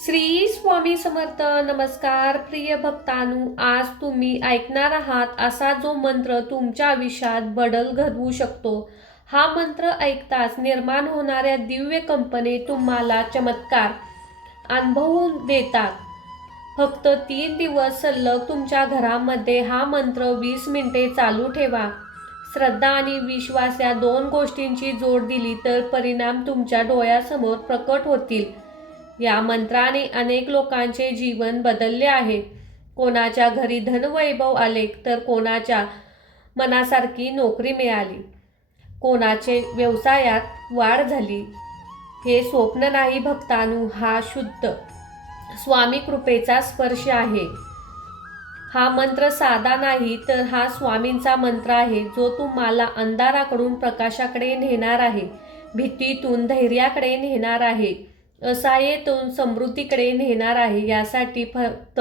श्री स्वामी समर्थ. नमस्कार प्रिय भक्तांनो, आज तुम्ही ऐकणार आहात असा जो मंत्र तुमच्या आयुष्यात बदल घडवू शकतो. हा मंत्र ऐकताच निर्माण होणाऱ्या दिव्य कंपने तुम्हाला चमत्कार अनुभवून देतात. फक्त 3 दिवस सलग तुमच्या घरामध्ये हा मंत्र 20 मिनिटे चालू ठेवा. श्रद्धा आणि विश्वास या 2 गोष्टींची जोड दिली तर परिणाम तुमच्या डोळ्यासमोर प्रकट होतील. या मंत्राने अनेक लोकांचे जीवन बदलले आहे. कोणाच्या घरी धनवैभव आले तर कोणाच्या मनासारखी नोकरी मिळाली, कोणाचे व्यवसायात वाढ झाली. हे स्वप्न नाही भक्तांनो, हा शुद्ध स्वामी कृपेचा स्पर्श आहे. हा मंत्र साधा नाही तर हा स्वामींचा मंत्र आहे, जो तुम्हाला अंधाराकडून प्रकाशाकडे नेणार आहे, भीतीतून धैर्याकडे नेणार आहे, असहाय्यतेतून समृद्धीकडे नेणार आहे. यासाठी फक्त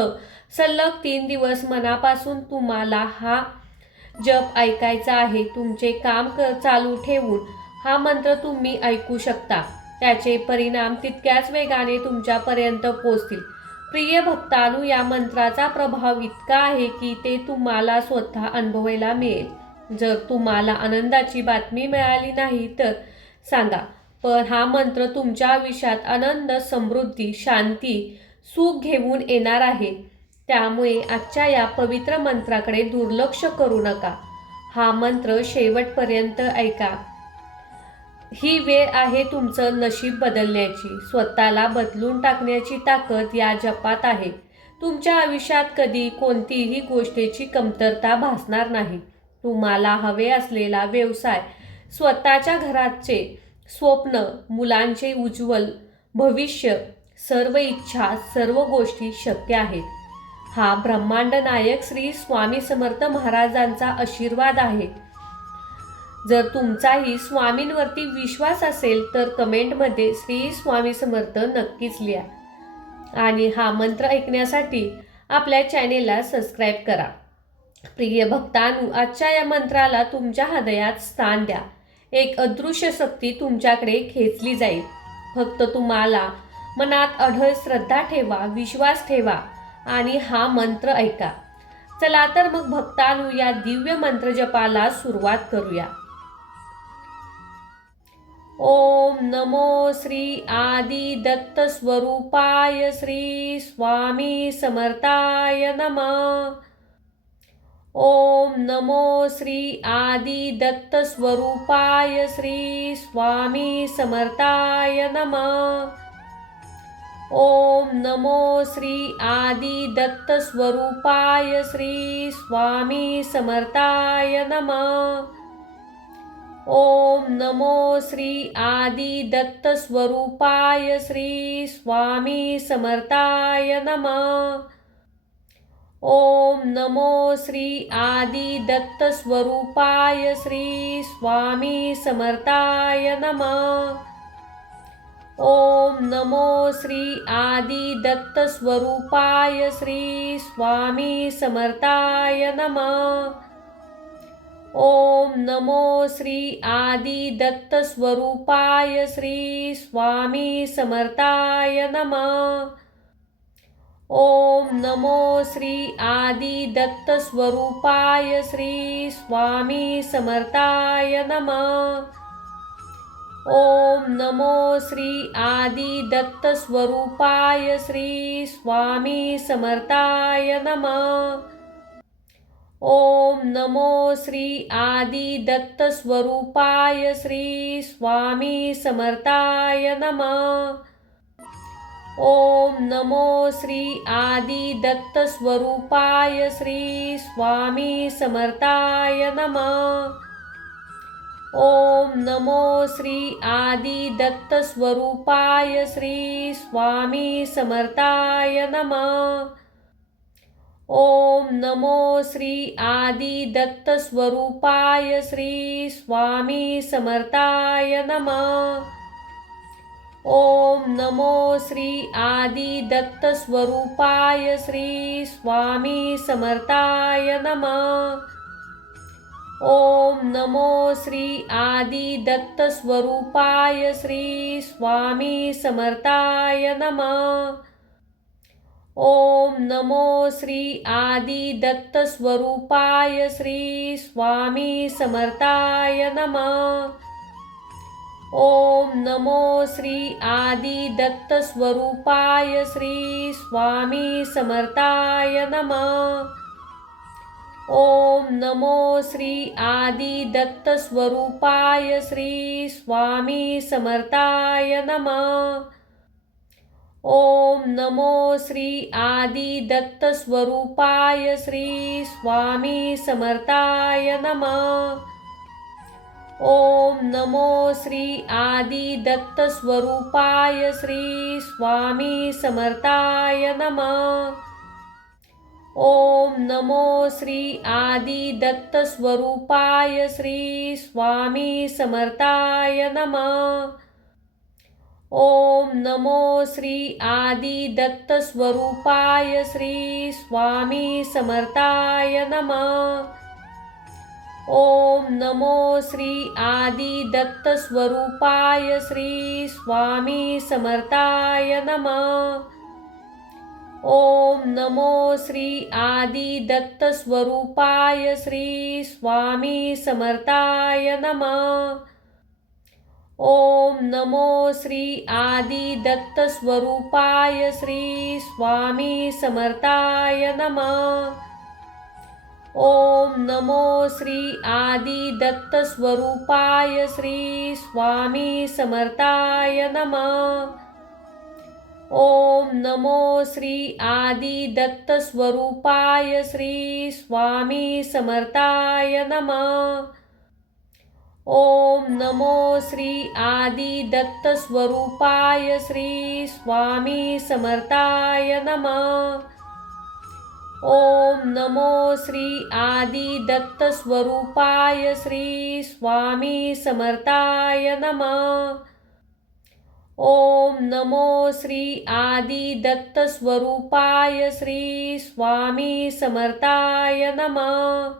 सलग 3 दिवस मनापासून तुम्हाला हा जप ऐकायचा आहे. तुमचे काम चालू ठेवून हा मंत्र तुम्ही ऐकू शकता. त्याचे परिणाम तितक्याच वेगाने तुमच्यापर्यंत पोहोचतील. प्रिय भक्तांनो, या मंत्राचा प्रभाव इतका आहे की ते तुम्हाला स्वतः अनुभवायला मिळेल. जर तुम्हाला आनंदाची बातमी मिळाली नाही तर सांगा, पण हा मंत्र तुमच्या आयुष्यात आनंद, समृद्धी, शांती, सुख घेऊन येणार आहे. त्यामुळे आजच्या या पवित्र मंत्राकडे दुर्लक्ष करू नका. हा मंत्र शेवटपर्यंत ऐका. ही वेळ आहे तुमचं नशीब बदलण्याची. स्वतःला बदलून टाकण्याची ताकद या जपात आहे. तुमच्या आयुष्यात कधी कोणतीही गोष्टीची कमतरता भासणार नाही. तुम्हाला हवे असलेला व्यवसाय, स्वतःच्या घराचे स्वप्न, मुलांचे उज्ज्वल भविष्य, सर्व इच्छा, सर्व गोष्टी शक्य आहेत. हा ब्रह्मांड नायक श्री स्वामी समर्थ महाराजांचा आशीर्वाद आहे. जर तुमचाही स्वामींवरती विश्वास असेल तर कमेंटमध्ये श्री स्वामी समर्थ नक्कीच लिहा. आणि हा मंत्र ऐकण्यासाठी आपल्या चॅनेलला सबस्क्राईब करा. प्रिय भक्तांनो, आजच्या या मंत्राला तुमच्या हृदयात स्थान द्या. एक अदृश्य शक्ती तुमच्याकडे खेचली जाईल. फक्त तुम्हाला मनात अढळ श्रद्धा ठेवा, विश्वास ठेवा आणि हा मंत्र ऐका. चला तर मग भक्तांनो, या दिव्य मंत्र जपाला सुरुवात करूया. ओम नमो श्री आदि दत्त स्वरूपाय श्री स्वामी समर्थाय नमः. ओम नमो श्री आदि दत्त स्वरूपाय श्री स्वामी समर्थाय नमः. ओम नमो श्री आदि दत्त स्वरूपाय श्री स्वामी समर्थाय नमः. ओम नमो श्री आदि दत्त स्वरूपाय श्री स्वामी समर्थाय नमः. ओम नमो श्री आदि दत्त स्वरूपाय श्री स्वामी समर्थाय नमः. ओम नमो श्री आदि दत्त स्वरूपाय श्री स्वामी समर्थाय नमः. ओम नमो श्री आदि दत्त स्वरूपाय श्री स्वामी समर्थाय नमः. ओम नमो श्री आदि दत्त स्वरूपाय श्री स्वामी समर्थाय नमः. ओम नमो श्री आदि दत्त स्वरूपाय श्री स्वामी समर्थाय नमः. ओम नमो श्री आदि दत्त स्वरूपाय श्री स्वामी समर्थाय नमः. ओम नमो श्री आदि दत्त स्वरूपाय श्री स्वामी समर्थाय नमः. ओम नमो श्री आदि दत्त स्वरूपाय श्री स्वामी समर्थाय नमः. ओम नमो श्री आदि दत्त स्वरूपाय श्री स्वामी समर्थाय नमः. ओम नमो श्री आदि दत्त स्वरूपाय श्री स्वामी समर्थाय नमः. ओम नमो श्री आदि दत्त स्वरूपाय श्री स्वामी समर्थाय नमः. ओम नमो श्री आदि दत्त स्वरूपाय श्री स्वामी समर्थाय नमः। ओम नमो श्री आदि दत्त स्वरूपाय श्री स्वामी समर्थाय नमः। ओम नमो श्री आदि दत्त स्वरूपाय श्री स्वामी समर्थाय नमः। ओम नमो श्री आदि दत्त स्वरूपाय श्री स्वामी समर्थाय नमः। ओम नमो श्री आदि दत्त स्वरूपाय श्री स्वामी समर्थाय नमः। ओम नमो श्री आदि दत्त स्वरूपाय श्री स्वामी समर्थाय नमः। ओम नमो श्री आदि दत्त स्वरूपाय श्री स्वामी समर्थाय नमः। ओम नमो श्री आदि दत्त स्वरूपाय श्री स्वामी समर्थाय नमः। ओम नमो श्री आदि दत्त स्वरूपाय श्री स्वामी समर्थाय नमः। ओम नमो श्री आदि दत्त स्वरूपाय श्री स्वामी समर्थाय नमः। ओम नमो श्री आदि दत्त स्वरूपाय श्री स्वामी समर्थाय नमः। ओम नमो श्री आदि दत्त स्वरूपाय श्री स्वामी समर्थाय नमः। ओम नमो श्री आदि दत्त स्वरूपाय श्री स्वामी समर्थाय नमः। ओम नमो श्री आदि दत्त स्वरूपाय श्री स्वामी समर्थाय नमः। ओम नमो श्री आदि दत्त स्वरूपाय श्री स्वामी समर्थाय नमः।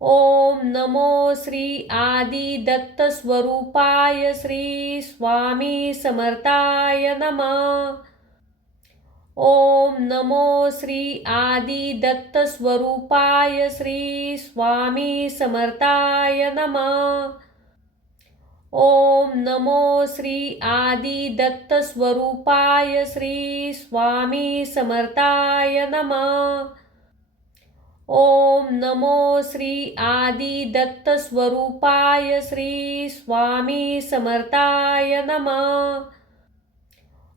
ओम नमो श्री आदि दत्त स्वरूपाय श्री स्वामी समर्थाय नमः। ओम नमो श्री आदि दत्त स्वरूपाय श्री स्वामी समर्थाय नमः। ओम नमो श्री आदि दत्त स्वरूपाय श्री स्वामी समर्थाय नमः। ओम नमो श्री आदि दत्त स्वरूपाय श्री स्वामी समर्थाय नमः।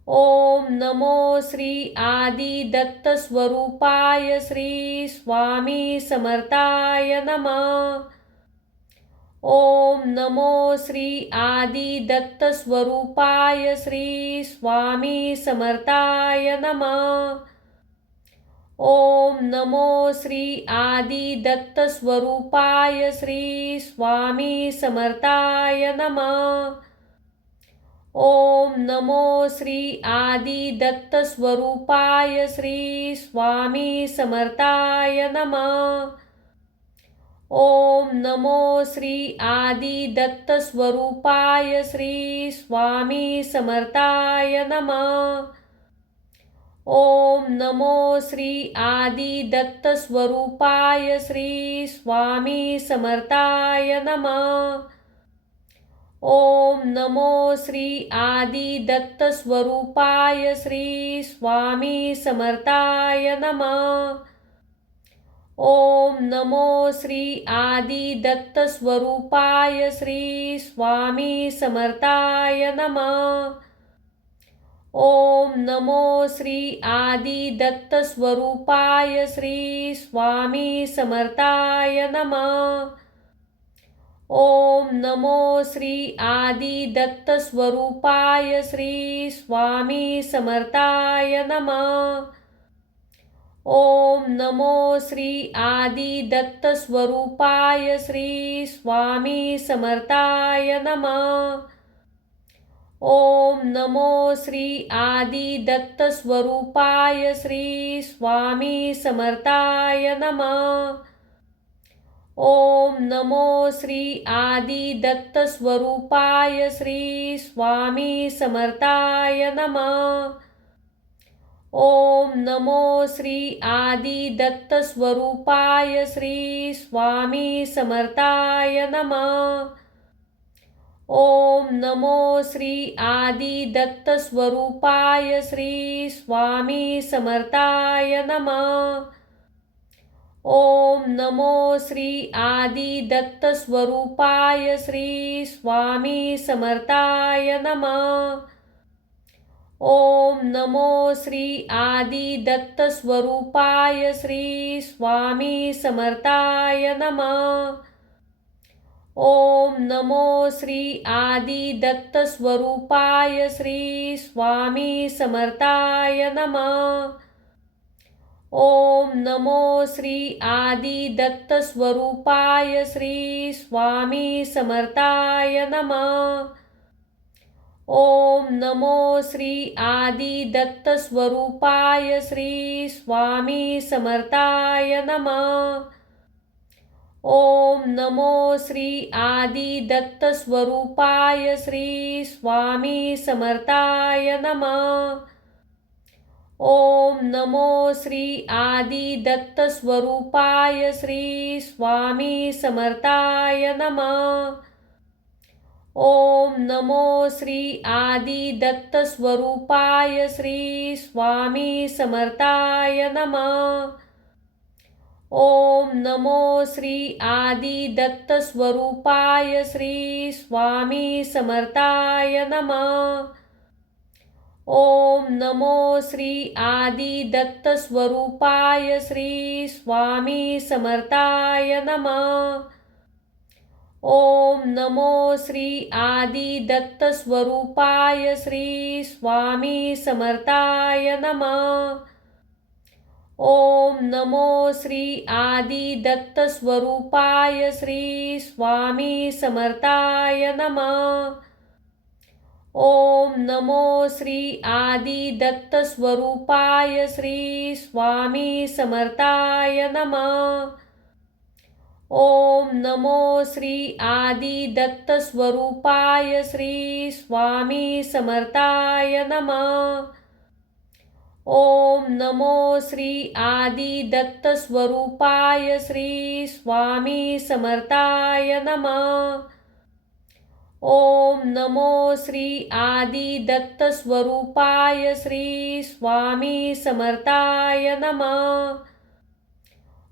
ओम नमो श्री आदि दत्त स्वरूपाय श्री स्वामी समर्थाय नमः। ओम नमो श्री आदि दत्त स्वरूपाय श्री स्वामी समर्थाय नमः। ओम नमो श्री आदि दत्त स्वरूपाय श्री स्वामी समर्थाय नमः। ओम नमो श्री आदि दत्त स्वरूपाय श्री स्वामी समर्थाय नमः। ओम नमो श्री आदि दत्त स्वरूपाय श्री स्वामी समर्थाय नमः। ओम नमो श्री आदि दत्त स्वरूपाय श्री स्वामी समर्थाय नमः। ओम नमो श्री आदि दत्त स्वरूपाय श्री स्वामी समर्थाय नमः। ओम नमो श्री आदि दत्त स्वरूपाय श्री स्वामी समर्थाय नमः। ओम नमो श्री आदि दत्त स्वरूपाय श्री स्वामी समर्थाय नमः। ओम नमो श्री आदि दत्त स्वरूपाय श्री स्वामी समर्थाय नमः। ओम नमो श्री आदि दत्त स्वरूपाय श्री स्वामी समर्थाय नमः। ओम नमो श्री आदि दत्त स्वरूपाय श्री स्वामी समर्थाय नमः। ओम नमो श्री आदि दत्त स्वरूपाय श्री स्वामी समर्थाय नमः। ओम नमो श्री आदि दत्त स्वरूपाय श्री स्वामी समर्थाय नमः। ओम नमो श्री आदि दत्त स्वरूपाय श्री स्वामी समर्थाय नमः। ओम नमो श्री आदि दत्त स्वरूपाय श्री स्वामी समर्थाय नमः। ओम नमो श्री आदि दत्त स्वरूपाय श्री स्वामी समर्थाय नमः। ओम नमो श्री आदि दत्त स्वरूपाय श्री स्वामी समर्थाय नमः। ओम नमो श्री आदि दत्त स्वरूपाय श्री स्वामी समर्थाय नमः। ओम नमो श्री आदि दत्त स्वरूपाय श्री स्वामी समर्थाय नमः। ओम नमो श्री आदि दत्त स्वरूपाय श्री स्वामी समर्थाय नमः। ओम नमो श्री आदि दत्त स्वरूपाय श्री स्वामी समर्थाय नमः। ओम नमो श्री आदि दत्त स्वरूपाय श्री स्वामी समर्थाय नमः। ओम नमो श्री आदि दत्त स्वरूपाय श्री स्वामी समर्थाय नमः। ओम नमो श्री आदि दत्त स्वरूपाय श्री स्वामी समर्थाय नमः। ओम नमो श्री आदि दत्त स्वरूपाय श्री स्वामी समर्थाय नमः। ओम नमो श्री आदि दत्त स्वरूपाय श्री स्वामी समर्थाय नमः। ओम नमो श्री आदि दत्त स्वरूपाय श्री स्वामी समर्थाय नमः। ओम नमो श्री आदि दत्त स्वरूपाय श्री स्वामी समर्थाय नमः। ओम नमो श्री आदि दत्त स्वरूपाय श्री स्वामी समर्थाय नमः। ओम नमो श्री आदि दत्त स्वरूपाय श्री स्वामी समर्थाय नमः।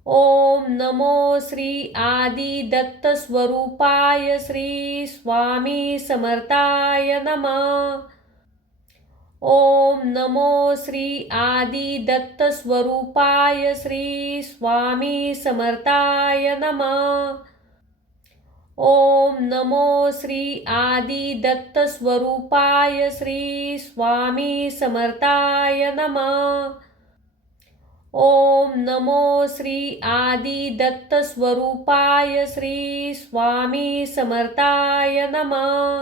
ओम नमो श्री आदि दत्त स्वरूपाय श्री स्वामी समर्थाय नमः। ओम नमो श्री आदि दत्त स्वरूपाय श्री स्वामी समर्थाय नमः। ओम नमो श्री आदि दत्त स्वरूपाय श्री स्वामी समर्थाय नमः। ओम नमो श्री आदि दत्त स्वरूपाय श्री स्वामी समर्थाय नमः।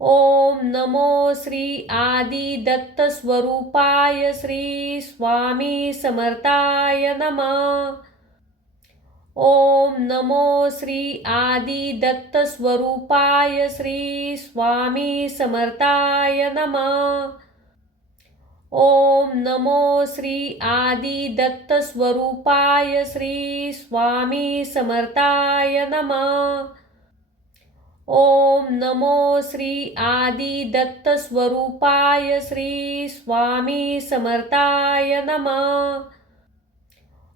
ओम नमो श्री आदि दत्त स्वरूपाय श्री स्वामी समर्थाय नमः। ओम नमो श्री आदि दत्त स्वरूपाय श्री स्वामी समर्थाय नमः। ओम नमो श्री आदि दत्त स्वरूपाय श्री स्वामी समर्थाय नमः। ओम नमो श्री आदि दत्त स्वरूपाय श्री स्वामी समर्थाय नमः।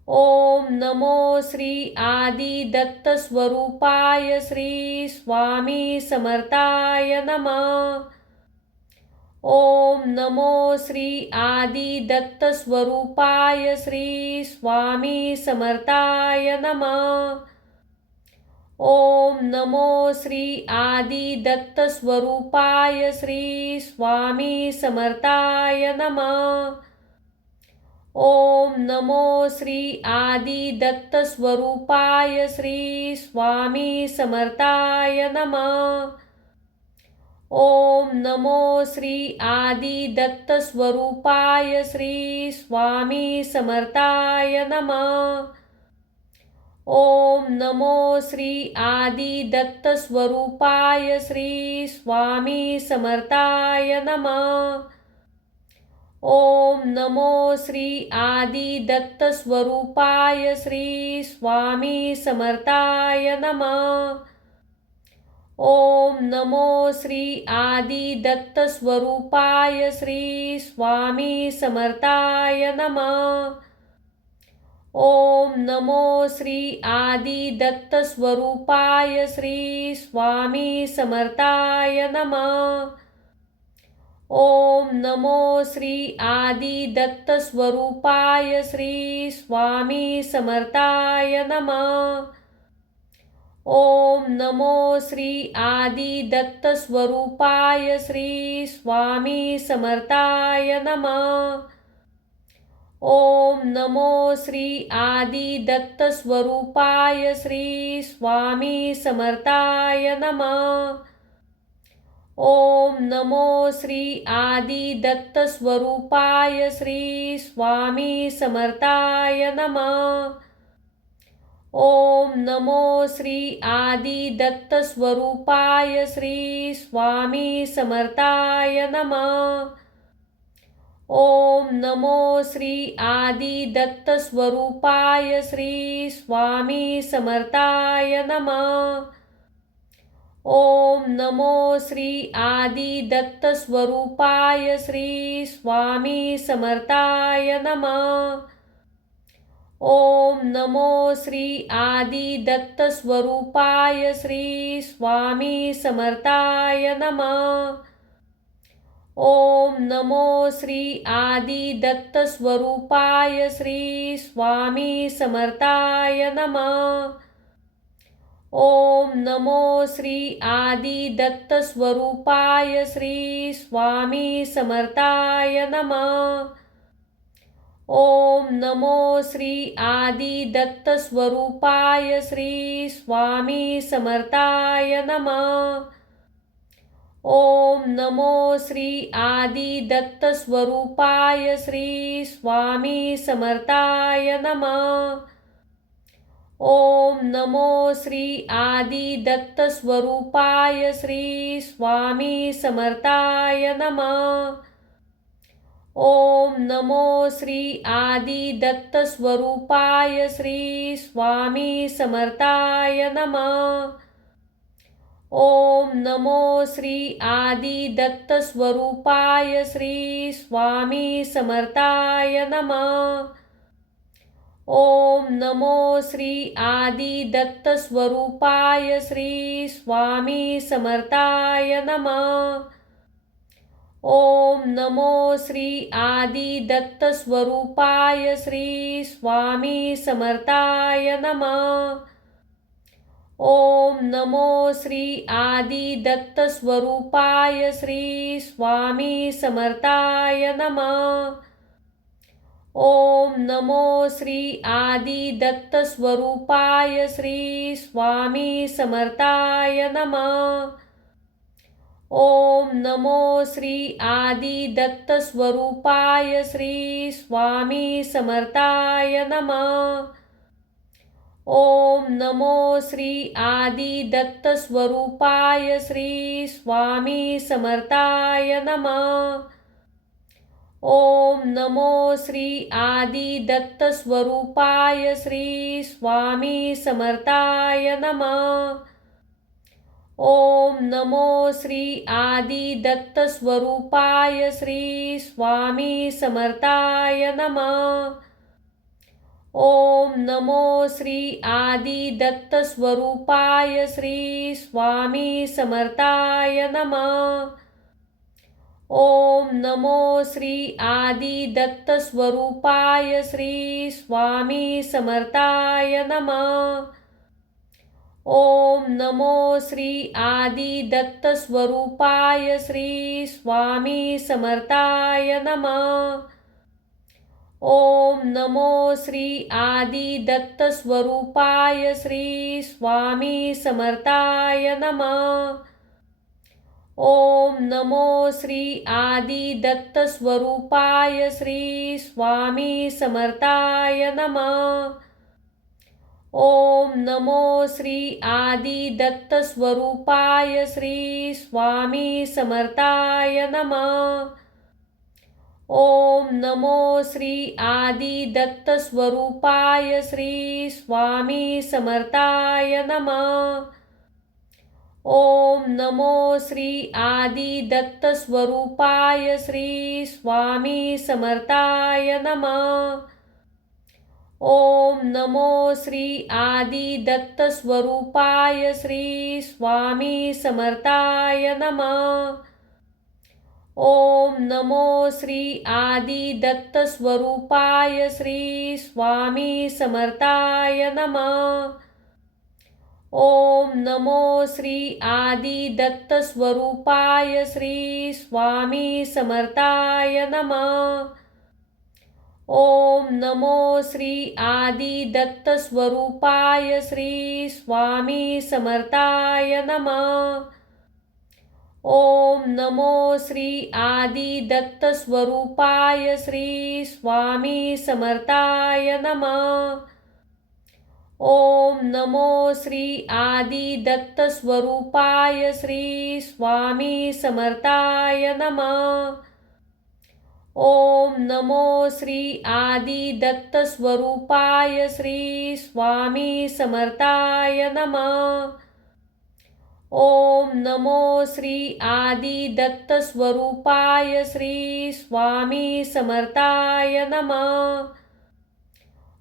ओम नमो श्री आदि दत्त स्वरूपाय श्री स्वामी समर्थाय नमः। ओम नमो श्री आदि दत्त स्वरूपाय श्री स्वामी समर्थाय नमः। ओम नमो श्री आदि दत्त स्वरूपाय श्री स्वामी समर्थाय नमः। ओम नमो श्री आदि दत्त स्वरूपाय श्री स्वामी समर्थाय नमः। ओम नमो श्री आदि दत्त स्वरूपाय श्री स्वामी समर्थाय नमः। ओम नमो श्री आदि दत्त स्वरूपाय श्री स्वामी समर्थाय नमः। ओम नमो श्री आदि दत्त स्वरूपाय श्री स्वामी समर्थाय नमः। ओम नमो श्री आदि दत्त स्वरूपाय श्री स्वामी समर्थाय नमः। ओम नमो श्री आदि दत्त स्वरूपाय श्री स्वामी समर्थाय नमः। ओम नमो श्री आदि दत्त स्वरूपाय श्री स्वामी समर्थाय नमः। ओम नमो श्री आदि दत्त स्वरूपाय श्री स्वामी समर्थाय नमः। ओम नमो श्री आदि दत्त स्वरूपाय श्री स्वामी समर्थाय नमः। ओम नमो श्री आदि दत्त स्वरूपाय श्री स्वामी समर्थाय नमः। ओम नमो श्री आदि दत्त स्वरूपाय श्री स्वामी समर्थाय नमः। ओम नमो श्री आदि दत्त स्वरूपाय श्री स्वामी समर्थाय नमः। ओम नमो श्री आदि दत्त स्वरूपाय श्री स्वामी समर्थाय नमः। ओम नमो श्री आदि दत्त स्वरूपाय श्री स्वामी समर्थाय नमः। ओम नमो श्री आदि दत्त स्वरूपाय श्री स्वामी समर्थाय नमः। ओम नमो श्री आदि दत्त स्वरूपाय श्री स्वामी समर्थाय नमः। ओम नमो श्री आदि दत्त स्वरूपाय श्री स्वामी समर्थाय नमः। ओम नमो श्री आदि दत्त स्वरूपाय श्री स्वामी समर्थाय नमः। ओम नमो श्री आदि दत्त स्वरूपाय श्री स्वामी समर्थाय नमः। ओम नमो श्री आदि दत्त स्वरूपाय श्री स्वामी समर्थाय नमः। ओम नमो श्री आदि दत्त स्वरूपाय श्री स्वामी समर्थाय नमः। ओम नमो श्री आदि दत्त स्वरूपाय श्री स्वामी समर्थाय नमः। ओम नमो श्री आदि दत्त स्वरूपाय श्री स्वामी समर्थाय नमः। ओम नमो श्री आदि दत्त स्वरूपाय श्री स्वामी समर्थाय नमः। ओम नमो श्री आदि दत्त स्वरूपाय श्री स्वामी समर्थाय नमः। ओम नमो श्री आदि दत्त स्वरूपाय श्री स्वामी समर्थाय नमः। ओम नमो श्री आदि दत्त स्वरूपाय श्री स्वामी समर्थाय नमः। ओम नमो श्री आदि दत्त स्वरूपाय श्री स्वामी समर्थाय नमः। ओम नमो श्री आदि दत्त स्वरूपाय श्री स्वामी समर्थाय नमः। ओम नमो श्री आदि दत्त स्वरूपाय श्री स्वामी समर्थाय नमः। ओम नमो श्री आदि दत्त स्वरूपाय श्री स्वामी समर्थाय नमः। ओम नमो श्री आदि दत्त स्वरूपाय श्री स्वामी समर्थाय नमः। ओम नमो श्री आदि दत्त स्वरूपाय श्री स्वामी समर्थाय नमः। ओम नमो श्री आदि दत्त स्वरूपाय श्री स्वामी समर्थाय नमः। ओम नमो श्री आदि दत्त स्वरूपाय श्री स्वामी समर्थाय नमः। ओम नमो श्री आदि दत्त स्वरूपाय श्री स्वामी समर्थाय नमः। ओम नमो श्री आदि दत्त स्वरूपाय श्री स्वामी समर्थाय नमः। ओम नमो श्री आदि दत्त स्वरूपाय श्री स्वामी समर्थाय नमः। ओम नमो श्री आदि दत्त स्वरूपाय श्री स्वामी समर्थाय नमः। ओम नमो श्री आदि दत्त स्वरूपाय श्री स्वामी समर्थाय नमः। ओम नमो श्री आदि दत्त स्वरूपाय श्री स्वामी समर्थाय नमः। ओम नमो श्री आदि दत्त स्वरूपाय श्री स्वामी समर्थाय नमः। ओम नमो श्री आदि दत्त स्वरूपाय श्री स्वामी समर्थाय नमः। ओम नमो श्री आदि दत्त स्वरूपाय श्री स्वामी समर्थाय नमः। ओम नमो श्री आदि दत्त स्वरूपाय श्री स्वामी समर्थाय नमः।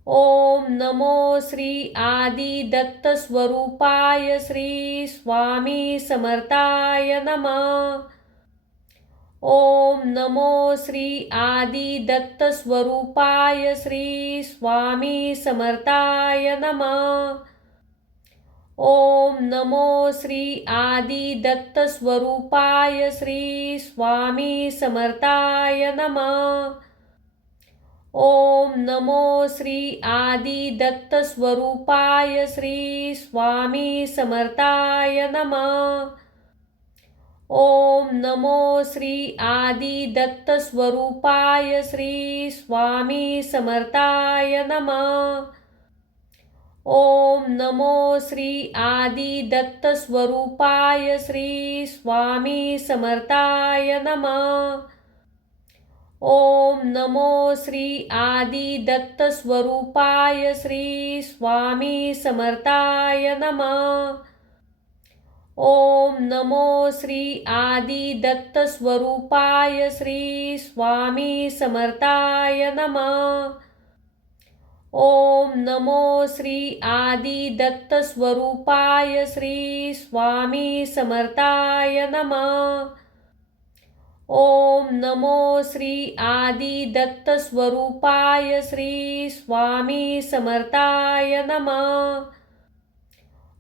ओम नमो श्री आदि दत्त स्वरूपाय श्री स्वामी समर्थाय नमः। ओम नमो श्री आदि दत्त स्वरूपाय श्री स्वामी समर्थाय नमः। ओम नमो श्री आदि दत्त स्वरूपाय श्री स्वामी समर्थाय नमः। ओम नमो श्री आदि दत्त स्वरूपाय श्री स्वामी समर्थाय नमः। ओम नमो श्री आदि दत्त स्वरूपाय श्री स्वामी समर्थाय नमः। ओम नमो श्री आदि दत्त स्वरूपाय श्री स्वामी समर्थाय नमः। ओम नमो श्री आदि दत्त स्वरूपाय श्री स्वामी समर्थाय नमः। ओम नमो श्री आदि दत्त स्वरूपाय श्री स्वामी समर्थाय नमः। ओम नमो श्री आदि दत्त स्वरूपाय श्री स्वामी समर्थाय नमः। ओम नमो श्री आदि दत्त स्वरूपाय श्री स्वामी समर्थाय नमः।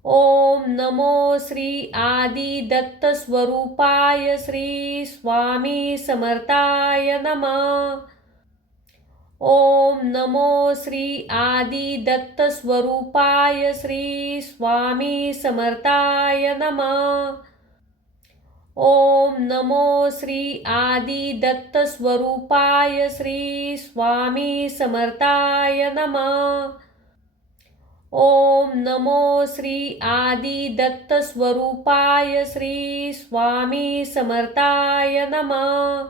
ओम नमो श्री आदि दत्त स्वरूपाय श्री स्वामी समर्थाय नमः। ओम नमो श्री आदि दत्त स्वरूपाय श्री स्वामी समर्थाय नमः। ओम नमो श्री आदि दत्त स्वरूपाय श्री स्वामी समर्थाय नमः। ओम नमो श्री आदि दत्त स्वरूपाय श्री स्वामी समर्थाय नमः।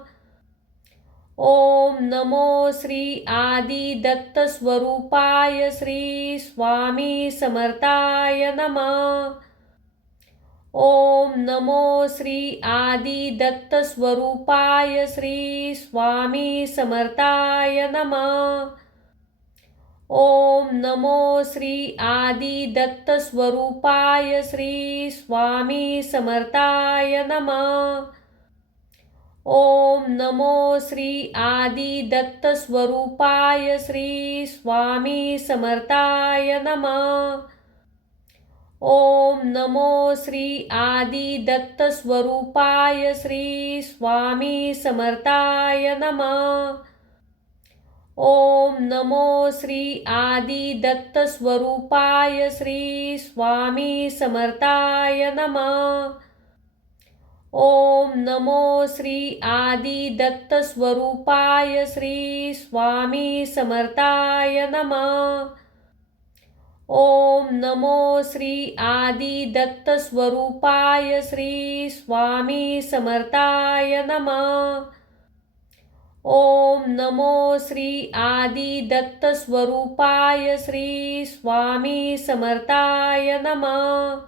ओम नमो श्री आदि दत्त स्वरूपाय श्री स्वामी समर्थाय नमः। ओम नमो श्री आदि दत्त स्वरूपाय श्री स्वामी समर्थाय नमः। ओम नमो श्री आदि दत्त स्वरूपाय श्री स्वामी समर्थाय नमः। ओम नमो श्री आदि दत्त स्वरूपाय श्री स्वामी समर्थाय नमः। ओम नमो श्री आदि दत्त स्वरूपाय श्री स्वामी समर्थाय नमः। ओम नमो श्री आदि दत्त स्वरूपाय श्री स्वामी समर्थाय नमः। ओम नमो श्री आदि दत्त स्वरूपाय श्री स्वामी समर्थाय नमः। ओम नमो श्री आदि दत्त स्वरूपाय श्री स्वामी समर्थाय नमः। ओम नमो श्री आदि दत्त स्वरूपाय श्री स्वामी समर्थाय नमः।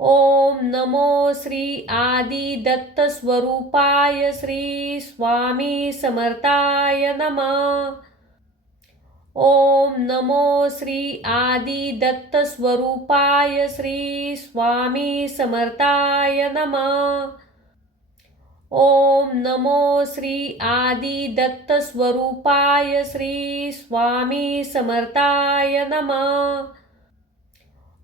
ओम नमो श्री आदि दत्त स्वरूपाय श्री स्वामी समर्थाय नमः। ओम नमो श्री आदि दत्त स्वरूपाय श्री स्वामी समर्थाय नमः। ओम नमो श्री आदि दत्त स्वरूपाय श्री स्वामी समर्थाय नमः।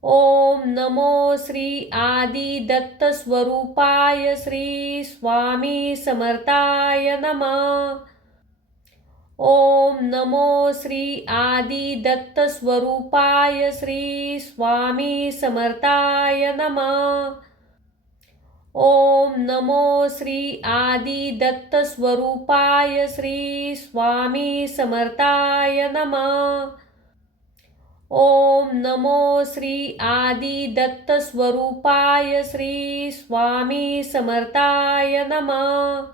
ओम नमो श्री आदि दत्त स्वरूपाय श्री स्वामी समर्थाय नमः। ओम नमो श्री आदि दत्त स्वरूपाय श्री स्वामी समर्थाय नमः। ओम नमो श्री आदि दत्त स्वरूपाय श्री स्वामी समर्थाय नमः। ओम नमो श्री आदि दत्त स्वरूपाय श्री स्वामी समर्थाय नमः।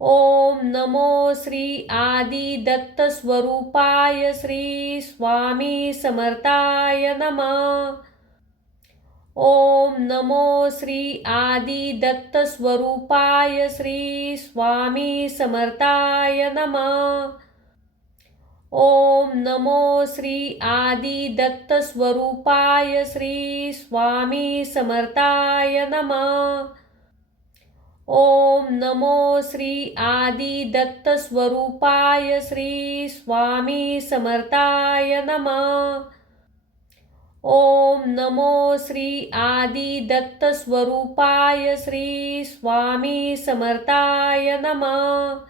ओम नमो श्री आदि दत्त स्वरूपाय श्री स्वामी समर्थाय नमः। ओम नमो श्री आदि दत्त स्वरूपाय श्री स्वामी समर्थाय नमः। ओम नमो श्री आदि दत्त स्वरूपाय श्री स्वामी समर्थाय नमः। ओम नमो श्री आदि दत्त स्वरूपाय श्री स्वामी समर्थाय नमः। ओम नमो श्री आदि दत्त स्वरूपाय श्री स्वामी समर्थाय नमः।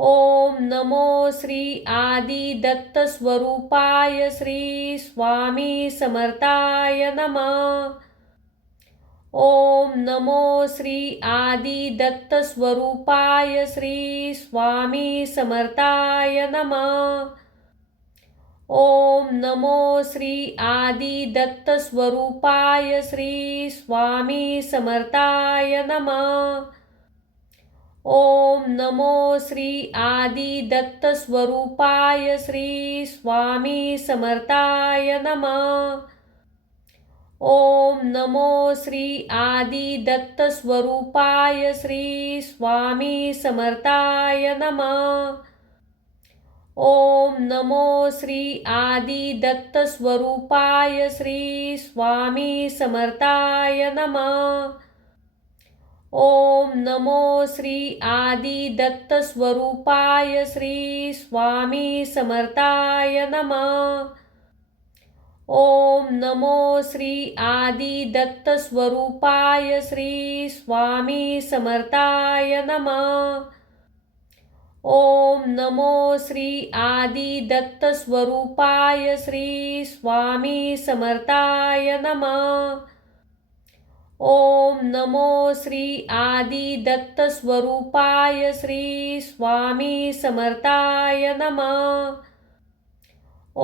ओम नमो श्री आदि दत्त स्वरूपाय श्री स्वामी समर्थाय नमः। ओम नमो श्री आदि दत्त स्वरूपाय श्री स्वामी समर्थाय नमः। ओम नमो श्री आदि दत्त स्वरूपाय श्री स्वामी समर्थाय नमः। ओम नमो श्री आदि दत्त स्वरूपाय श्री स्वामी समर्थाय नमः। ओम नमो श्री आदि दत्त स्वरूपाय श्री स्वामी समर्थाय नमः। ओम नमो श्री आदि दत्त स्वरूपाय श्री स्वामी समर्थाय नमः। ओम नमो श्री आदि दत्त स्वरूपाय श्री स्वामी समर्थाय नमः। ओम नमो श्री आदि दत्त स्वरूपाय श्री स्वामी समर्थाय नमः। ओम नमो श्री आदि दत्त स्वरूपाय श्री स्वामी समर्थाय नमः। ओम नमो श्री आदि दत्त स्वरूपाय श्री स्वामी समर्थाय नमः।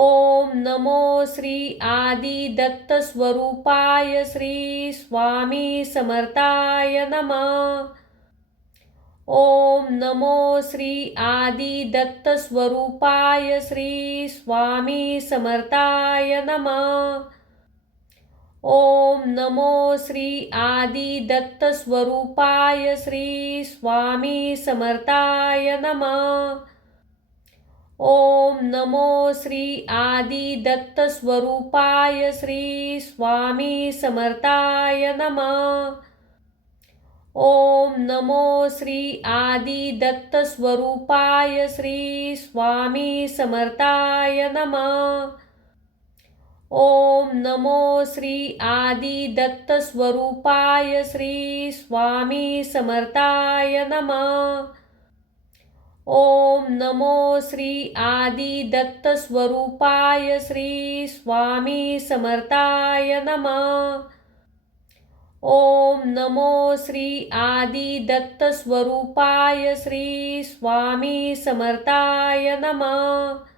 ओम नमो श्री आदि दत्त स्वरूपाय श्री स्वामी समर्थाय नमः। ओम नमो श्री आदि दत्त स्वरूपाय श्री स्वामी समर्थाय नमः। ओम नमो श्री आदि दत्त स्वरूपाय श्री स्वामी समर्थाय नमः। ओम नमो श्री आदि दत्त स्वरूपाय श्री स्वामी समर्थाय नमः। ओम नमो श्री आदि दत्त स्वरूपाय श्री स्वामी समर्थाय नमः। ओम नमो श्री आदि दत्त स्वरूपाय श्री स्वामी समर्थाय नमः। ओम नमो श्री आदि दत्त स्वरूपाय श्री स्वामी समर्थाय नमः। ओम नमो श्री आदि दत्त स्वरूपाय श्री स्वामी समर्थाय नमः।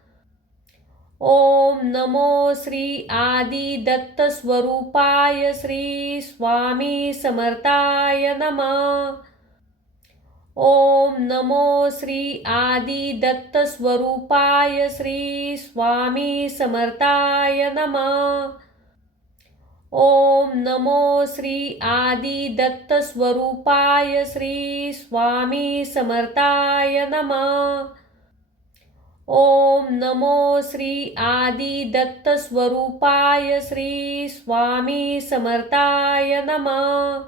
ओम नमो श्री आदि दत्त स्वरूपाय श्री स्वामी समर्थाय नमः। ओम नमो श्री आदि दत्त स्वरूपाय श्री स्वामी समर्थाय नमः। ओम नमो श्री आदि दत्त स्वरूपाय श्री स्वामी समर्थाय नमः। ओम नमो श्री आदि दत्त स्वरूपाय श्री स्वामी समर्थाय नमः।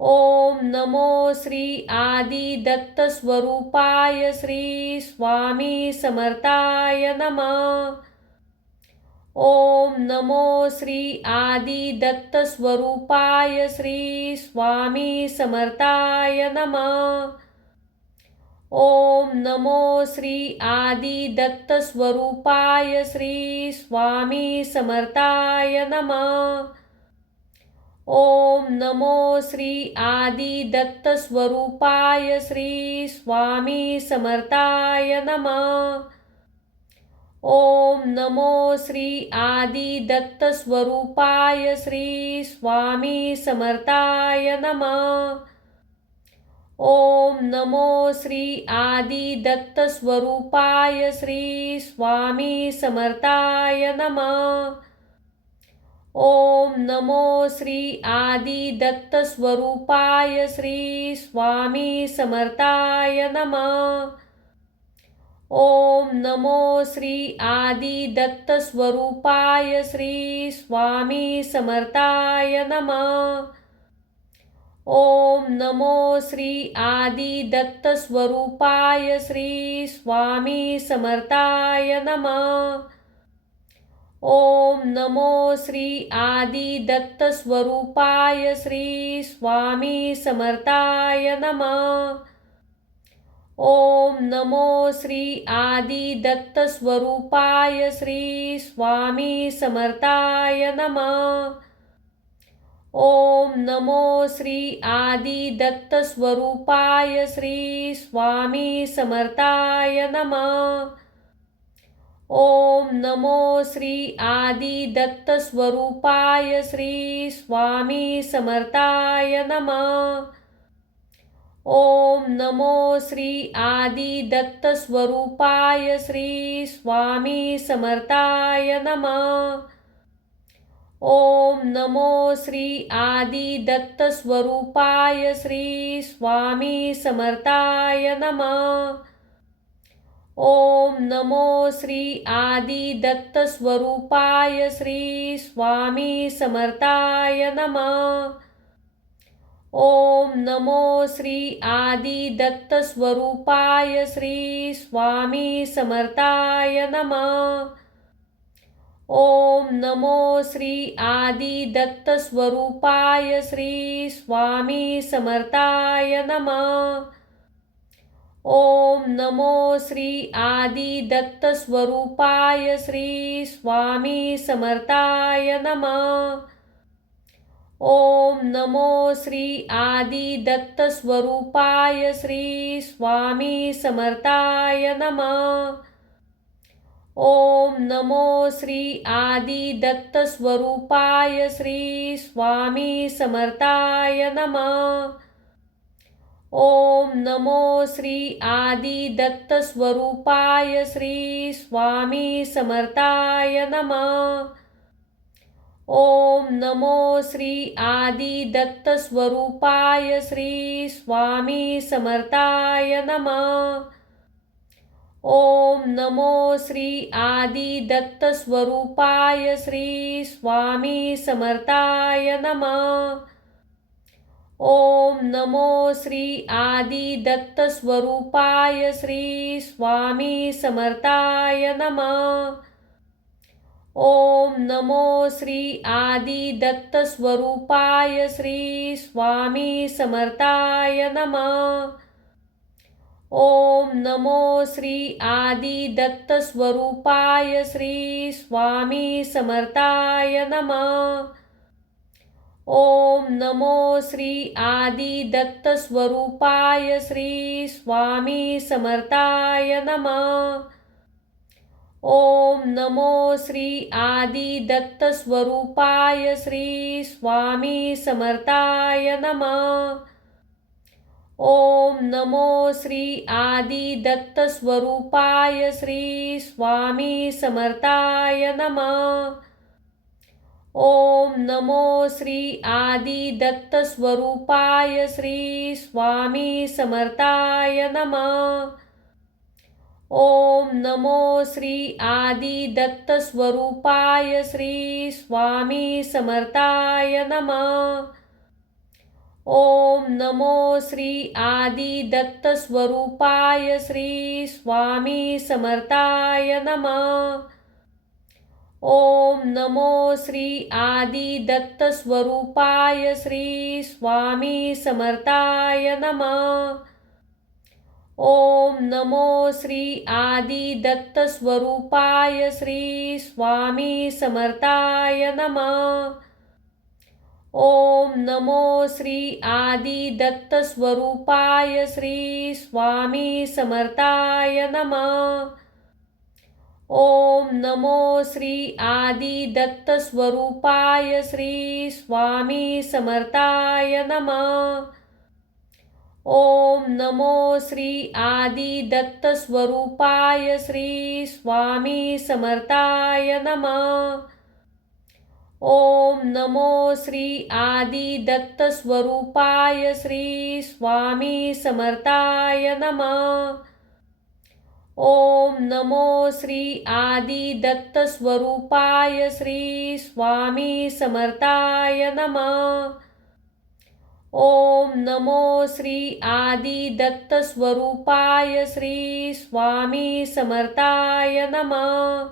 ओम नमो श्री आदि दत्त स्वरूपाय श्री स्वामी समर्थाय नमः। ओम नमो श्री आदि दत्त स्वरूपाय श्री स्वामी समर्थाय नमः। ओम नमो श्री आदि दत्त स्वरूपाय श्री स्वामी समर्थाय नमः। ओम नमो श्री आदि दत्त स्वरूपाय श्री स्वामी समर्थाय नमः। ओम नमो श्री आदि दत्त स्वरूपाय श्री स्वामी समर्थाय नमः। ओम नमो श्री आदि दत्त स्वरूपाय श्री स्वामी समर्थाय नमः। ओम नमो श्री आदि दत्त स्वरूपाय श्री स्वामी समर्थाय नमः। ओम नमो श्री आदि दत्त स्वरूपाय श्री स्वामी समर्थाय नमः। ओम नमो श्री आदि दत्त स्वरूपाय श्री स्वामी समर्थाय नमः। ओम नमो श्री आदि दत्त स्वरूपाय श्री स्वामी समर्थाय नमः। ओम नमो श्री आदि दत्त स्वरूपाय श्री स्वामी समर्थाय नमः। ओम नमो श्री आदि दत्त स्वरूपाय श्री स्वामी समर्थाय नमः। ओम नमो श्री आदि दत्त स्वरूपाय श्री स्वामी समर्थाय नमः। ओम नमो श्री आदि दत्त स्वरूपाय श्री स्वामी समर्थाय नमः। ओम नमो श्री आदि दत्त स्वरूपाय श्री स्वामी समर्थाय नमः। ओम नमो श्री आदि दत्त स्वरूपाय श्री स्वामी समर्थाय नमः। ओम नमो श्री आदि दत्त स्वरूपाय श्री स्वामी समर्थाय नमः। ओम नमो श्री आदि दत्त स्वरूपाय श्री स्वामी समर्थाय नमः। ओम नमो श्री आदि दत्त स्वरूपाय श्री स्वामी समर्थाय नमः। ओम नमो श्री आदि दत्त स्वरूपाय श्री स्वामी समर्थाय नमः। ओम नमो श्री आदि दत्त स्वरूपाय श्री स्वामी समर्थाय नमः। ओम नमो श्री आदि दत्त स्वरूपाय श्री स्वामी समर्थाय नमः। ओम नमो श्री आदि दत्त स्वरूपाय श्री स्वामी समर्थाय नमः। ओम नमो श्री आदि दत्त स्वरूपाय श्री स्वामी समर्थाय नमः। ओम नमो श्री आदि दत्त स्वरूपाय श्री स्वामी समर्थाय नमः। ओम नमो श्री आदि दत्त स्वरूपाय श्री स्वामी समर्थाय नमः। ओम नमो श्री आदि दत्त स्वरूपाय श्री स्वामी समर्थाय नमः। ओम नमो श्री आदि दत्त स्वरूपाय श्री स्वामी समर्थाय नमः। ओम नमो श्री आदि दत्त स्वरूपाय श्री स्वामी समर्थाय नमः। ओम नमो श्री आदि दत्त स्वरूपाय श्री स्वामी समर्थाय नमः। ओम नमो श्री आदि दत्त स्वरूपाय श्री स्वामी समर्थाय नमः। ओम नमो श्री आदि दत्त स्वरूपाय श्री स्वामी समर्थाय नमः। ओम नमो श्री आदि दत्त स्वरूपाय श्री स्वामी समर्थाय नमः। ओम नमो श्री आदि दत्त स्वरूपाय श्री स्वामी समर्थाय नमः। ओम नमो श्री आदि दत्त स्वरूपाय श्री स्वामी समर्थाय नमः। ओम नमो श्री आदि दत्त स्वरूपाय श्री स्वामी समर्थाय नमः। ओम नमो श्री आदि दत्त स्वरूपाय श्री स्वामी समर्थाय नमः। ओम नमो श्री आदि दत्त स्वरूपाय श्री स्वामी समर्थाय नमः। ओम नमो श्री आदि दत्त स्वरूपाय श्री स्वामी समर्थाय नमः। ओम नमो श्री आदि दत्त स्वरूपाय श्री स्वामी समर्थाय नमः। ओम नमो श्री आदि दत्त स्वरूपाय श्री स्वामी समर्थाय नमः।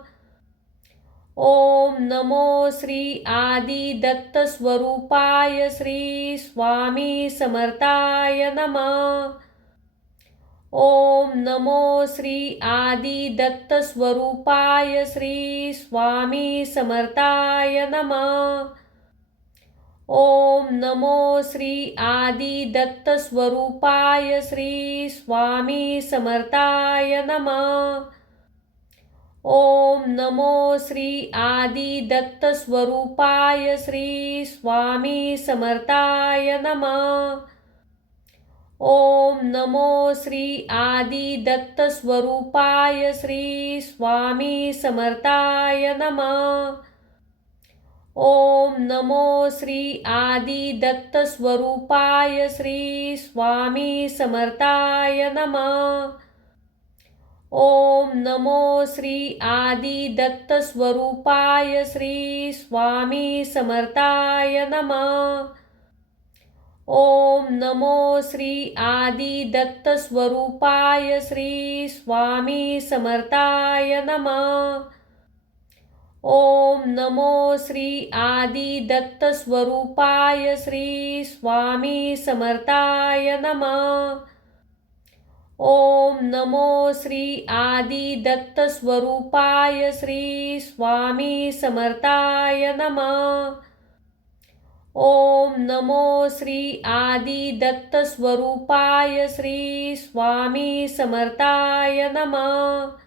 ओम नमो श्री आदि दत्त स्वरूपाय श्री स्वामी समर्थाय नमः। ओम नमो श्री आदि दत्त स्वरूपाय श्री स्वामी समर्थाय नमः। ओम नमो श्री आदि दत्त स्वरूपाय श्री स्वामी समर्थाय नमः। ओम नमो श्री आदि दत्त स्वरूपाय श्री स्वामी समर्थाय नमः। ओम नमो श्री आदि दत्त स्वरूपाय श्री स्वामी समर्थाय नमः। ओम नमो श्री आदि दत्त स्वरूपाय श्री स्वामी समर्थाय नमः। ओम नमो श्री आदि दत्त स्वरूपाय श्री स्वामी समर्थाय नमः। ओम नमो श्री आदि दत्त स्वरूपाय श्री स्वामी समर्थाय नमः। ओम नमो श्री आदि दत्त स्वरूपाय श्री स्वामी समर्थाय नमः। ओम नमो श्री आदि दत्त स्वरूपाय श्री स्वामी समर्थाय नमः। ओम नमो श्री आदि दत्त स्वरूपाय श्री स्वामी समर्थाय नमः।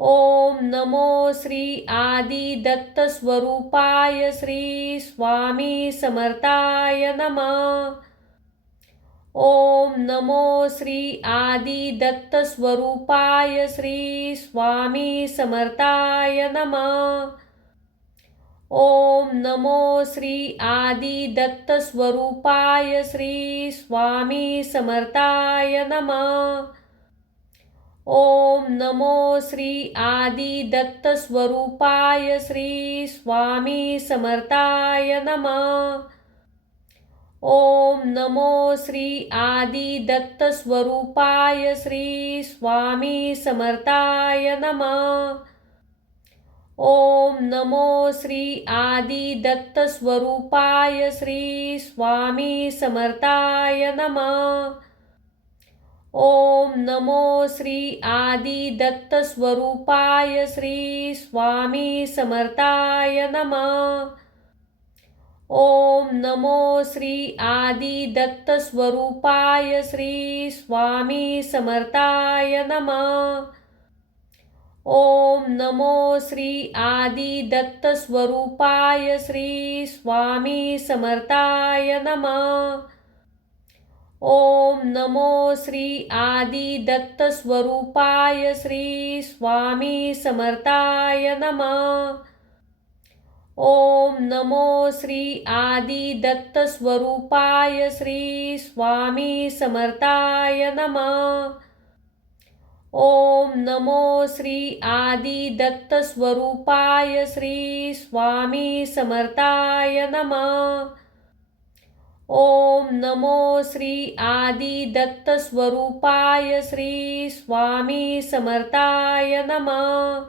ओम नमो श्री आदि दत्त स्वरूपाय श्री स्वामी समर्थाय नमः। ओम नमो श्री आदि दत्त स्वरूपाय श्री स्वामी समर्थाय नमः। ओम नमो श्री आदि दत्त स्वरूपाय श्री स्वामी समर्थाय नमः। ओम नमो श्री आदि दत्त स्वरूपाय श्री स्वामी समर्थाय नमः। ओम नमो श्री आदि दत्त स्वरूपाय श्री स्वामी समर्थाय नमः। ओम नमो श्री आदि दत्त स्वरूपाय श्री स्वामी समर्थाय नमः। ओम नमो श्री आदि दत्त स्वरूपाय श्री स्वामी समर्थाय नमः। ओम नमो श्री आदि दत्त स्वरूपाय श्री स्वामी समर्थाय नमः। ओम नमो श्री आदि दत्त स्वरूपाय श्री स्वामी समर्थाय नमः। ओम नमो श्री आदि दत्त स्वरूपाय श्री स्वामी समर्थाय नमः। ओम नमो श्री आदि दत्त स्वरूपाय श्री स्वामी समर्थाय नमः। ओम नमो श्री आदि दत्त स्वरूपाय श्री स्वामी समर्थाय नमः। ओम नमो श्री आदि दत्त स्वरूपाय श्री स्वामी समर्थाय नमः।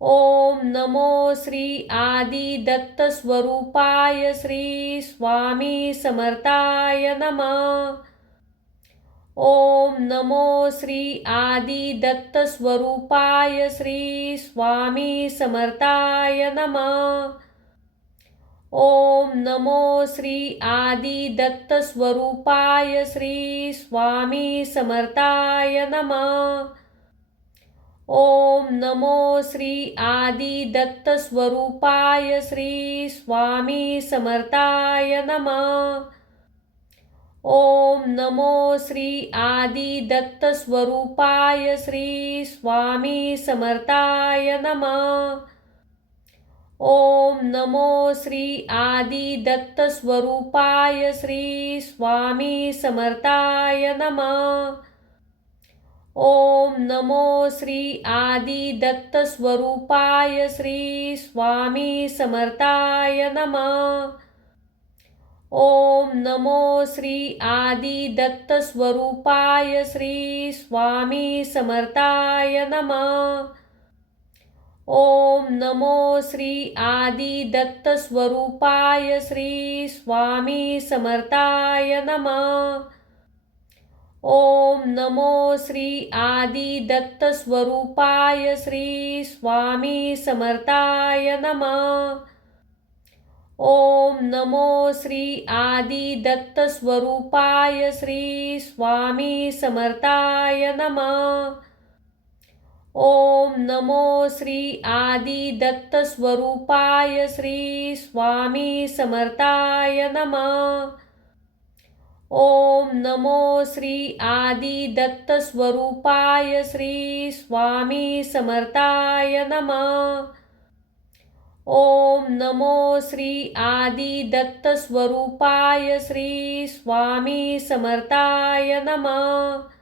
ओम नमो श्री आदि दत्त स्वरूपाय श्री स्वामी समर्थाय नमः। ओम नमो श्री आदि दत्त स्वरूपाय श्री स्वामी समर्थाय नमः। ओम नमो श्री आदि दत्त स्वरूपाय श्री स्वामी समर्थाय नमः। ओम नमो श्री आदि दत्त स्वरूपाय श्री स्वामी समर्थाय नमः। ओम नमो श्री आदि दत्त स्वरूपाय श्री स्वामी समर्थाय नमः। ओम नमो श्री आदि दत्त स्वरूपाय श्री स्वामी समर्थाय नमः। ओम नमो श्री आदि दत्त स्वरूपाय श्री स्वामी समर्थाय नमः। ओम नमो श्री आदि दत्त स्वरूपाय श्री स्वामी समर्थाय नमः। ओम नमो श्री आदि दत्त स्वरूपाय श्री स्वामी समर्थाय नमः। ओम नमो श्री आदि दत्त स्वरूपाय श्री स्वामी समर्थाय नमः। ओम नमो श्री आदि दत्त स्वरूपाय श्री स्वामी समर्थाय नमः। ओम नमो श्री आदि दत्त स्वरूपाय श्री स्वामी समर्थाय नमः। ओम नमो श्री आदि दत्त स्वरूपाय श्री स्वामी समर्थाय नमः। ओम नमो श्री आदि दत्त स्वरूपाय श्री स्वामी समर्थाय नमः।